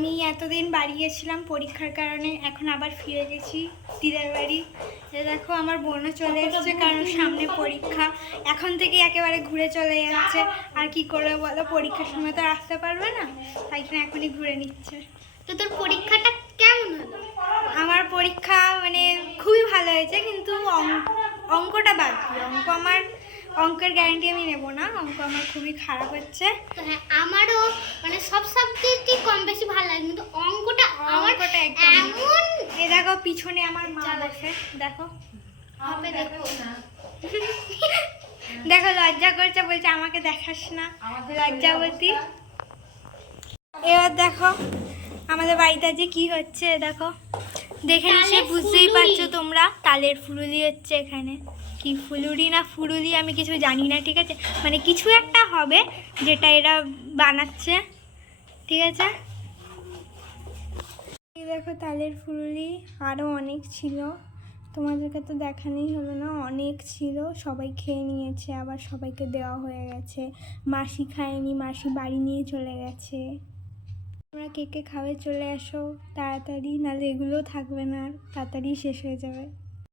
আমি এতদিন বাড়ি গেছিলাম পরীক্ষার কারণে, এখন আবার ফিরে গেছি দিদার বাড়ি। দেখো আমার বোনও চলে এসেছে, কারণ সামনে পরীক্ষা। এখন থেকে একেবারে ঘুরে চলে যাচ্ছে। আর কি করবে বলো, পরীক্ষার সময় তো আসতে পারবে না, তাই জন্য এখনই ঘুরে নিচ্ছে। তো তোর পরীক্ষাটা কেমন হলো? আমার পরীক্ষা মানে খুবই ভালো হয়েছে, কিন্তু অঙ্কটা বাদ দিয়ে। অঙ্কের গ্যারান্টি আমি নেব না, অঙ্ক আমার খুবই খারাপ হচ্ছে। তো হ্যাঁ, আমারও মানে সব সাবজেক্টই কম বেশি ভালো লাগে, কিন্তু অঙ্কটা এমন। এ দেখো পিছনে আমার মা বসে, দেখো হবে দেখো দেখো লজ্জা করছে, বলছে আমাকে দেখাস না, লজ্জাবতী। এবার দেখো আমাদের বাড়িতে যে কি হচ্ছে, দেখো দেখে নিশ্চয়ই বুঝতেই পারছো তোমরা। তালের ফুলুরি হচ্ছে এখানে। কি ফুলুরি না ফুলুরি আমি কিছু জানি না, ঠিক আছে, মানে কিছু একটা হবে যেটা এরা বানাচ্ছে, ঠিক আছে। এই দেখো তালের ফুলুরি, আরও অনেক ছিল, তোমাদেরকে তো দেখানোই হলো না, অনেক ছিল। সবাই খেয়ে নিয়েছে, আবার সবাইকে দেওয়া হয়ে গেছে। মাসি খায়নি, মাসি বাড়ি নিয়ে চলে গেছে। তোমরা কে কে খাবে চলে আসো তাড়াতাড়ি, নাহলে এগুলোও থাকবে না, আর তাড়াতাড়ি শেষ হয়ে যাবে।